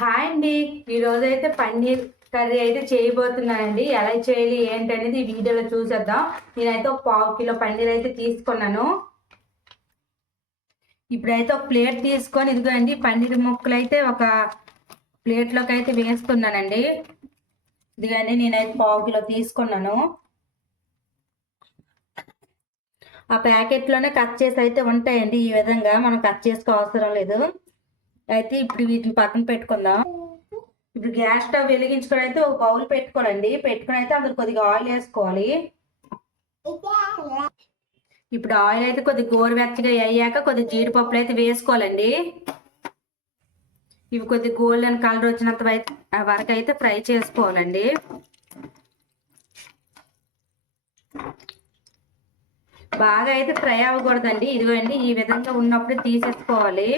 Hi అండి. ఈరోజు అయితే పన్నీర్ కర్రీ అయితే చేయబోతున్నానండి. ఎలా చేయాలి ఏంటి అనేది ఈ వీడియోలో చూసేద్దాం. నేనైతే ఒక 1/2 కిలో పన్నీర్ అయితే తీసుకున్నాను. ఇప్పుడైతే ఒక ప్లేట్ తీసుకొని ఇదిగోండి పన్నీర్ ముక్కలు అయితే ఒక ప్లేట్లోకి అయితే వేసుకున్నానండి. ఇదిగోండి నేనైతే 1/2 కిలో తీసుకున్నాను. ఆ ప్యాకెట్లోనే కట్ చేసి అయితే ఉంటాయండి. ఈ విధంగా మనం కట్ చేసుకో అవసరం లేదు. అయితే ఇప్పుడు వీటిని పక్కన పెట్టుకుందాం. ఇప్పుడు గ్యాస్ స్టవ్ వెలిగించుకొని అయితే ఒక బౌల్ పెట్టుకోనండి. పెట్టుకుని అయితే అందులో కొద్దిగా ఆయిల్ వేసుకోవాలి. ఇప్పుడు ఆయిల్ అయితే కొద్దిగా గోరువెచ్చగా అయ్యాక కొద్దిగా జీడిపప్పులు అయితే వేసుకోవాలండి. ఇవి కొద్దిగా గోల్డెన్ కలర్ వచ్చినంత వరకు అయితే ఫ్రై చేసుకోవాలండి. బాగా అయితే ఫ్రై అవ్వకూడదండి. ఇదిగోండి ఈ విధంగా ఉన్నప్పుడు తీసేసుకోవాలి.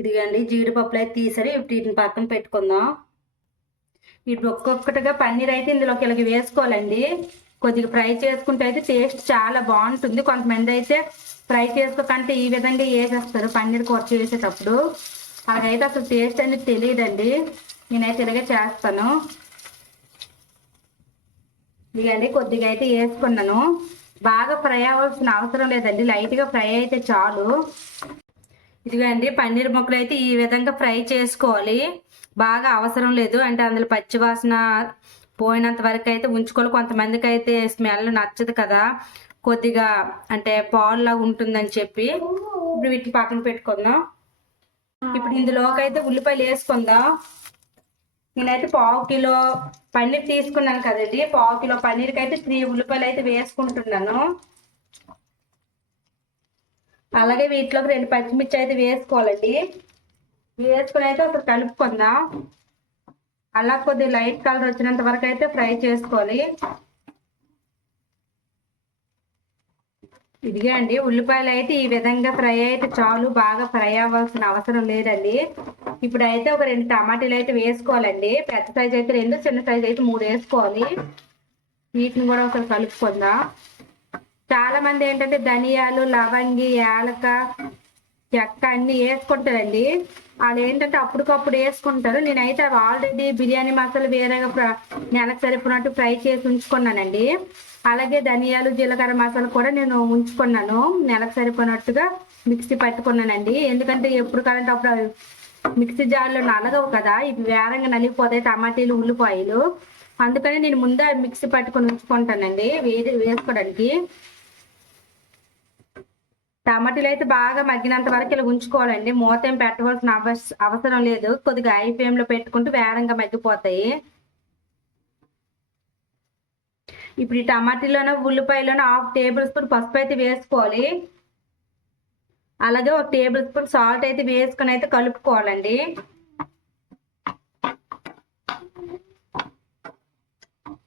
ఇదిగండి జీడిపప్పులు అయితే తీసరి ఇప్పుడు వీటిని పక్కన పెట్టుకుందాం. ఇప్పుడు ఒక్కొక్కటిగా పన్నీర్ అయితే ఇందులోకి ఇలాగ వేసుకోవాలండి. కొద్దిగా ఫ్రై చేసుకుంటే అయితే టేస్ట్ చాలా బాగుంటుంది. కొంతమంది అయితే ఫ్రై చేసుకోకంటే ఈ విధంగా వేసేస్తారు పన్నీర్ కూర చేసేటప్పుడు. అలాగైతే అసలు టేస్ట్ అనేది తెలియదండి. నేనైతే ఇలాగే చేస్తాను. ఇదిగండి కొద్దిగా అయితే వేసుకున్నాను. బాగా ఫ్రై అవ్వాల్సిన అవసరం లేదండి. లైట్గా ఫ్రై అయితే చాలు. ఇదిగండి పన్నీర్ ముక్కలు అయితే ఈ విధంగా ఫ్రై చేసుకోవాలి. బాగా అవసరం లేదు, అంటే అందులో పచ్చివాసన పోయినంత వరకు అయితే ఉంచుకోవాలి. కొంతమందికి అయితే స్మెల్ నచ్చదు కదా, కొద్దిగా అంటే పాలులాగా ఉంటుందని చెప్పి. ఇప్పుడు వీటిని పక్కన పెట్టుకుందాం. ఇప్పుడు ఇందులోకి అయితే ఉల్లిపాయలు వేసుకుందాం. నేనైతే 1/2 కిలో పన్నీర్ తీసుకున్నాను కదండి. 1/2 కిలో పన్నీర్కి అయితే 3 ఉల్లిపాయలు అయితే వేసుకుంటున్నాను. అలాగే వీటిలోకి 2 పచ్చిమిర్చి అయితే వేసుకోవాలండి. వేసుకుని అయితే ఒకటి కలుపుకుందాం. అలా కొద్దిగా లైట్ కలర్ వచ్చినంత వరకు అయితే ఫ్రై చేసుకోవాలి. ఇదిగే అండి ఉల్లిపాయలు అయితే ఈ విధంగా ఫ్రై అయితే చాలు, బాగా ఫ్రై అవ్వాల్సిన అవసరం లేదండి. ఇప్పుడు అయితే ఒక 2 టమాటీలు అయితే వేసుకోవాలండి. పెద్ద సైజు అయితే 2, చిన్న సైజు అయితే 3 వేసుకోవాలి. వీటిని కూడా ఒకసారి కలుపుకుందాం. చాలా మంది ఏంటంటే ధనియాలు, లవంగి, యాలక, చెక్క అన్ని వేసుకుంటారండి. వాళ్ళు ఏంటంటే అప్పటికప్పుడు వేసుకుంటారు. నేనైతే ఆల్రెడీ బిర్యానీ మసాలా వేరేగా నెలకు సరిపోయినట్టు ఫ్రై చేసి ఉంచుకున్నానండి. అలాగే ధనియాలు, జీలకర్ర మసాలా కూడా నేను ఉంచుకున్నాను. నెలకు సరిపోయినట్టుగా మిక్సీ పట్టుకున్నానండి. ఎందుకంటే ఎప్పుడు కావాలంటే అప్పుడు మిక్సీ జార్లో నలగవు కదా, ఇవి వేరంగా నలిగిపోతాయి టమాటీలు, ఉల్లిపాయలు. అందుకని నేను ముందే మిక్సీ పట్టుకొని ఉంచుకుంటానండి వేసుకోవడానికి. టమాటీలు అయితే బాగా మగ్గినంత వరకు ఇలా ఉంచుకోవాలండి. మూత ఏం పెట్టవలసిన అవసరం లేదు. కొద్దిగా హై ఫ్లేమ్లో పెట్టుకుంటూ వేరంగా మగ్గిపోతాయి. ఇప్పుడు ఈ టమాటీలోనూ ఉల్లిపాయలోనూ 1/2 టేబుల్ స్పూన్ పసుపు అయితే వేసుకోవాలి. అలాగే 1 టేబుల్ స్పూన్ సాల్ట్ అయితే వేసుకొని అయితే కలుపుకోవాలండి.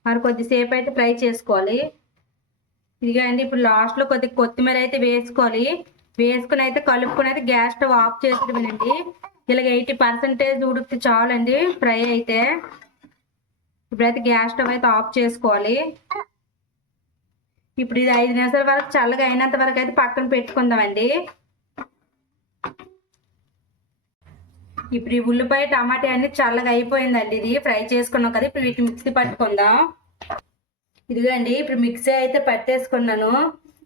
మరి కొద్దిసేపు అయితే ఫ్రై చేసుకోవాలి. ఇదిగా అండి ఇప్పుడు లాస్ట్లో కొద్దిగా కొత్తిమీర అయితే వేసుకోవాలి. వేసుకుని అయితే కలుపుకొని అయితే గ్యాస్ స్టవ్ ఆఫ్ చేసేటమేనండి. ఇలాగ 80% ఉడికితే చాలండి ఫ్రై అయితే. ఇప్పుడైతే గ్యాస్ స్టవ్ అయితే ఆఫ్ చేసుకోవాలి. ఇప్పుడు ఇది 5 నిమిషాల వరకు చల్లగా అయినంత వరకు అయితే పక్కన పెట్టుకుందామండి. ఇప్పుడు ఈ ఉల్లిపాయ టమాటా అన్ని చల్లగా అయిపోయిందండి. ఇది ఫ్రై చేసుకున్నాం కదా, ఇప్పుడు వీటిని మిక్సీ పట్టుకుందాం. ఇదిగోండి ఇప్పుడు మిక్సీ అయితే పట్టేసుకున్నాను.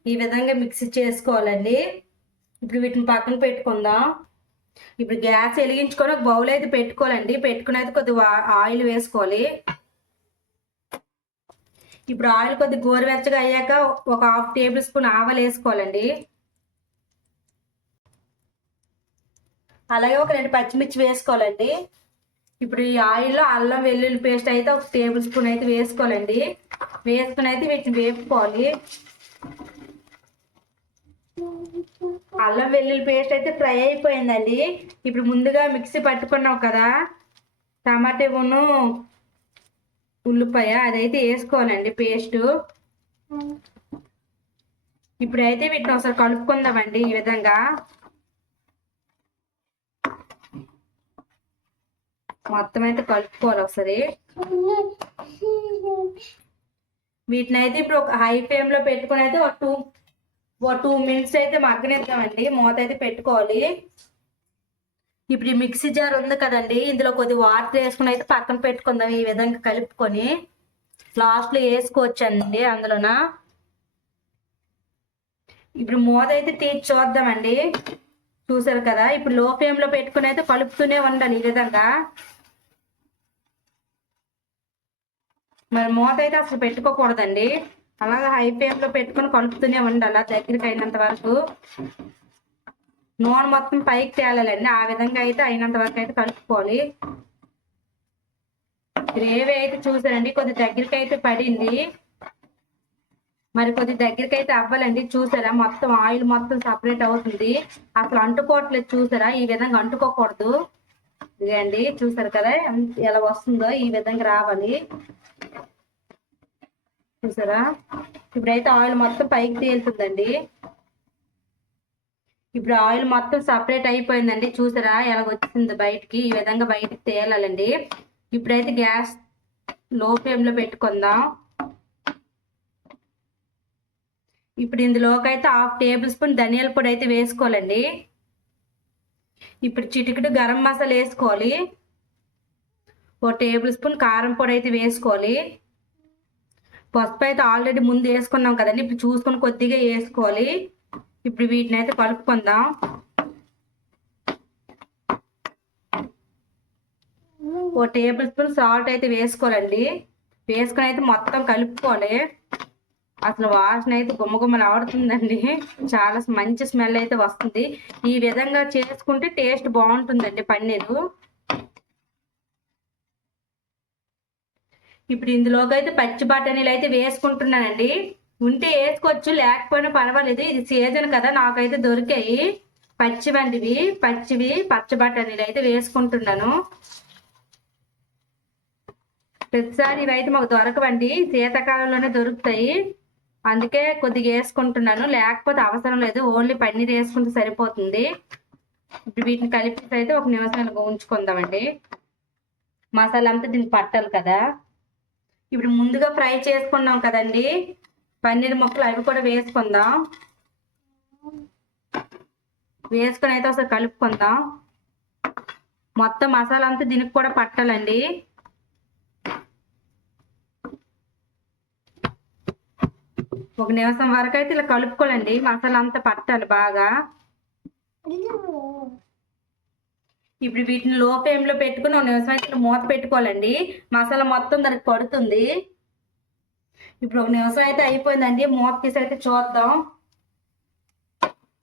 ఈ విధంగా మిక్సీ చేసుకోవాలండి. ఇప్పుడు వీటిని పక్కన పెట్టుకుందాం. ఇప్పుడు గ్యాస్ వెలిగించుకొని ఒక బౌల్ అయితే పెట్టుకోవాలండి. పెట్టుకుని అయితే కొద్దిగా ఆయిల్ వేసుకోవాలి. ఇప్పుడు ఆయిల్ కొద్దిగా గోరువెచ్చగా అయ్యాక ఒక 1/2 టేబుల్ స్పూన్ ఆవాలు వేసుకోవాలండి. అలాగే ఒక 2 పచ్చిమిర్చి వేసుకోవాలండి. ఇప్పుడు ఈ ఆయిల్లో అల్లం వెల్లుల్లి పేస్ట్ అయితే 1 టేబుల్ స్పూన్ అయితే వేసుకోవాలండి. వేసుకుని అయితే వీటిని వేపుకోవాలి. అల్లం వెల్లుల్లి పేస్ట్ అయితే ఫ్రై అయిపోయిందండి. ఇప్పుడు ముందుగా మిక్సీ పట్టుకున్నాం కదా టమాటాను, ఉల్లిపాయ, అదైతే వేసుకోవాలండి పేస్ట్. ఇప్పుడైతే వీటిని ఒకసారి కలుపుకుందామండి. ఈ విధంగా మొత్తం అయితే కలుపుకోవాలి ఒకసారి. వీటిని అయితే ఇప్పుడు ఒక హై ఫ్లేమ్లో పెట్టుకుని అయితే ఒక 2 మినిట్స్ అయితే మగ్గనిద్దామండి. మూత అయితే పెట్టుకోవాలి. ఇప్పుడు ఈ మిక్సీ జార్ ఉంది కదండి, ఇందులో కొద్ది వాటర్ వేసుకుని అయితే పక్కన పెట్టుకుందాం. ఈ విధంగా కలుపుకొని లాస్ట్లో వేసుకోవచ్చండి అందులోన. ఇప్పుడు మూత అయితే తీసి చూద్దామండి. చూసారు కదా, ఇప్పుడు లో ఫ్లేమ్లో పెట్టుకుని అయితే కలుపుతూనే ఉండాలి ఈ విధంగా. మరి మూత అయితే అసలు పెట్టుకోకూడదండి, అలాగే హై ఫ్లేమ్లో పెట్టుకుని కలుపుతూనే ఉండాలి దగ్గరికి అయినంత వరకు. నూనె మొత్తం పైకి తేలాలండి, ఆ విధంగా అయితే అయినంత వరకు అయితే కలుపుకోవాలి. గ్రేవీ అయితే చూసారండి కొద్ది దగ్గరికి అయితే పడింది, మరి కొద్ది దగ్గరికి అయితే అవ్వాలండి. చూసారా మొత్తం ఆయిల్ మొత్తం సపరేట్ అవుతుంది, అసలు అంటుకోవట్లేదు. చూసారా ఈ విధంగా అంటుకోకూడదు. ఇదండి చూసారు కదా ఎలా వస్తుందో, ఈ విధంగా రావాలి. చూసారా ఇప్పుడైతే ఆయిల్ మొత్తం పైకి తేలుతుందండి. ఇప్పుడు ఆయిల్ మొత్తం సపరేట్ అయిపోయిందండి. చూసారా ఎలా వచ్చింది బయటికి, ఈ విధంగా బయటికి తేలాలండి. ఇప్పుడైతే గ్యాస్ లో ఫ్లేమ్లో పెట్టుకుందాం. ఇప్పుడు ఇందులోకి అయితే 1/2 టేబుల్ స్పూన్ ధనియాల పొడి అయితే వేసుకోవాలండి. ఇప్పుడు చిటికెడు గరం మసాలా వేసుకోవాలి. 1 టేబుల్ స్పూన్ కారం పొడి అయితే వేసుకోవాలి. పసుపు అయితే ఆల్రెడీ ముందు వేసుకున్నాం కదండి, ఇప్పుడు చూసుకొని కొద్దిగా వేసుకోవాలి. ఇప్పుడు వీటిని అయితే కలుపుకుందాం. 1 టేబుల్ స్పూన్ సాల్ట్ అయితే వేసుకోవాలండి. వేసుకొని అయితే మొత్తం కలుపుకోవాలి. అసలు వాసన అయితే గుమ్మగుమ్మలు ఆడుతుందండి, చాలా మంచి స్మెల్ అయితే వస్తుంది. ఈ విధంగా చేసుకుంటే టేస్ట్ బాగుంటుందండి పన్నీరు. ఇప్పుడు ఇందులోకి అయితే పచ్చి బఠానీలు అయితే వేసుకుంటున్నానండి. ఉంటే వేసుకోవచ్చు, లేకపోయినా పర్వాలేదు, ఇది సీజన్ కదా, నాకైతే దొరికాయి పచ్చివంటివి. పచ్చి బఠానీలు అయితే వేసుకుంటున్నాను. ప్రతిసారి ఇవైతే మాకు దొరకవండి, శీతాకాలంలోనే దొరుకుతాయి, అందుకే కొద్దిగా వేసుకుంటున్నాను, లేకపోతే అవసరం లేదు, ఓన్లీ పన్నీర్ వేసుకుంటే సరిపోతుంది. ఇప్పుడు వీటిని కలిపి అయితే 1 నిమిషం ఉంచుకుందామండి, మసాలా అంతా దీనికి పట్టాలి కదా. ఇప్పుడు ముందుగా ఫ్రై చేసుకున్నాం కదండి పన్నీర్ ముక్కలు, అవి కూడా వేసుకుందాం. వేసుకొని అయితే ఒకసారి కలుపుకుందాం. మొత్తం మసాలా అంతా దీనికి కూడా పట్టాలండి. ఒక నిమిషం వరకు అయితే ఇలా కలుపుకోవాలండి, మసాలా అంతా పట్టాలి బాగా. ఇప్పుడు వీటిని లో ఫ్లేమ్లో పెట్టుకుని 1 నిమిషం అయితే మూత పెట్టుకోవాలండి, మసాలా మొత్తం దానికి పడుతుంది. ఇప్పుడు 1 నిమిషం అయితే అయిపోయిందండి, మూత తీసి అయితే చూద్దాం.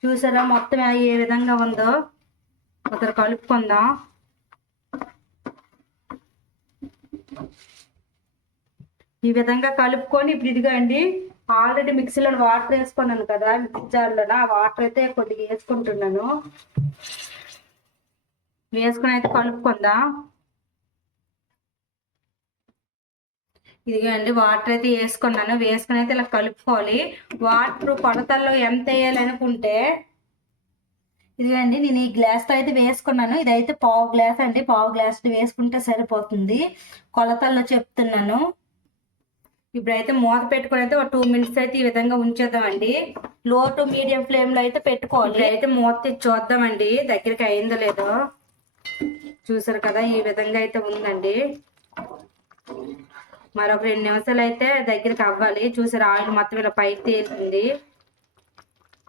చూసారా మొత్తం ఏ విధంగా ఉందో, ఒకసారి కలుపుకుందాం. ఈ విధంగా కలుపుకొని ఇప్పుడు ఇదిగా అండి, ఆల్రెడీ మిక్సీలో వాటర్ వేసుకున్నాను కదా మిక్సీ జార్లో, ఆ వాటర్ అయితే కొద్దిగా వేసుకుంటున్నాను. వేసుకొని అయితే కలుపుకుందాం. ఇదిగా అండి వాటర్ అయితే వేసుకున్నాను, వేసుకొని అయితే ఇలా కలుపుకోవాలి. వాటర్ కొలతల్లో ఎంత వేయాలనుకుంటే, ఇదిగండి నేను ఈ గ్లాస్తో అయితే వేసుకున్నాను, ఇదైతే 1/2 గ్లాస్ అండి, 1/2 గ్లాస్ వేసుకుంటే సరిపోతుంది, కొలతల్లో చెప్తున్నాను. ఇప్పుడైతే మూత పెట్టుకుని అయితే ఒక 2 మినిట్స్ అయితే ఈ విధంగా ఉంచేద్దామండి. లో టు మీడియం ఫ్లేమ్లో అయితే పెట్టుకోవాలి. అయితే మూత తీసి చూద్దామండి దగ్గరికి అయిందో లేదో. చూసారు కదా ఈ విధంగా అయితే ఉందండి, మరొక 2 నిమిషాలు అయితే దగ్గరికి అవ్వాలి. చూసారు ఆయిల్ మొత్తం ఇలా పైకి తేలుతుంది,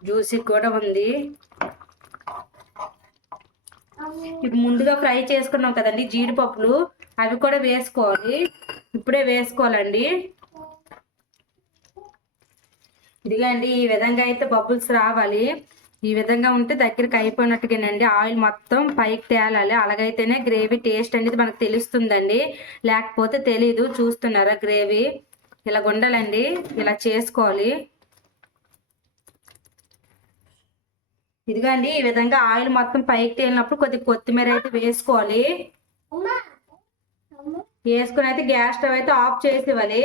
జ్యూసీ కూడా ఉంది. ఇప్పుడు ముందుగా ఫ్రై చేసుకున్నాం కదండి జీడిపప్పులు, అవి కూడా వేసుకోవాలి. ఇప్పుడే వేసుకోవాలండి. ఇదిగండి ఈ విధంగా అయితే బబుల్స్ రావాలి, ఈ విధంగా ఉంటే దగ్గరికి అయిపోయినట్టుగానండి. ఆయిల్ మొత్తం పైకి తేలాలి, అలాగైతేనే గ్రేవీ టేస్ట్ అనేది మనకు తెలుస్తుందండి, లేకపోతే తెలీదు. చూస్తున్నారా గ్రేవీ ఇలా ఉండాలండి, ఇలా చేసుకోవాలి. ఇదిగండి ఈ విధంగా ఆయిల్ మొత్తం పైకి తేలినప్పుడు కొద్దిగా కొత్తిమీర అయితే వేసుకోవాలి. వేసుకుని అయితే గ్యాస్ స్టవ్ అయితే ఆఫ్ చేసి ఇవ్వాలి.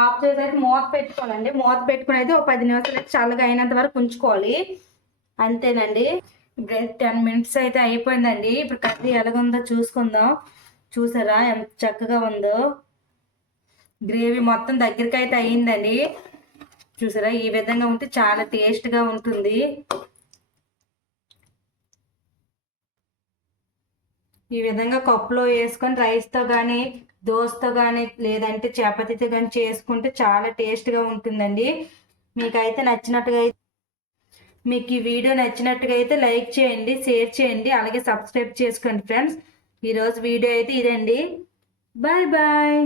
ఆఫ్ చేసి అయితే మూత పెట్టుకోవాలండి. మూత పెట్టుకుని అయితే ఒక 10 నిమిషాలు అయితే చల్లగా అయినంత వరకు ఉంచుకోవాలి, అంతేనండి. ఇప్పుడు 10 మినిట్స్ అయితే అయిపోయిందండి. ఇప్పుడు కర్రీ ఎలాగుందో చూసుకుందాం. చూసారా ఎంత చక్కగా ఉందో, గ్రేవీ మొత్తం దగ్గరికి అయితే అయ్యిందండి. చూసారా ఈ విధంగా ఉంటే చాలా టేస్ట్గా ఉంటుంది. ఈ విధంగా కప్పులో వేసుకొని రైస్తో కానీ దోసతో కానీ లేదంటే చపాతీతో కానీ చేసుకుంటే చాలా టేస్ట్గా ఉంటుందండి. మీకైతే నచ్చినట్టుగా మీకు ఈ వీడియో నచ్చినట్టుగా అయితే లైక్ చేయండి, షేర్ చేయండి, అలాగే సబ్స్క్రైబ్ చేసుకోండి ఫ్రెండ్స్. ఈరోజు వీడియో అయితే ఇదండి. Bye bye.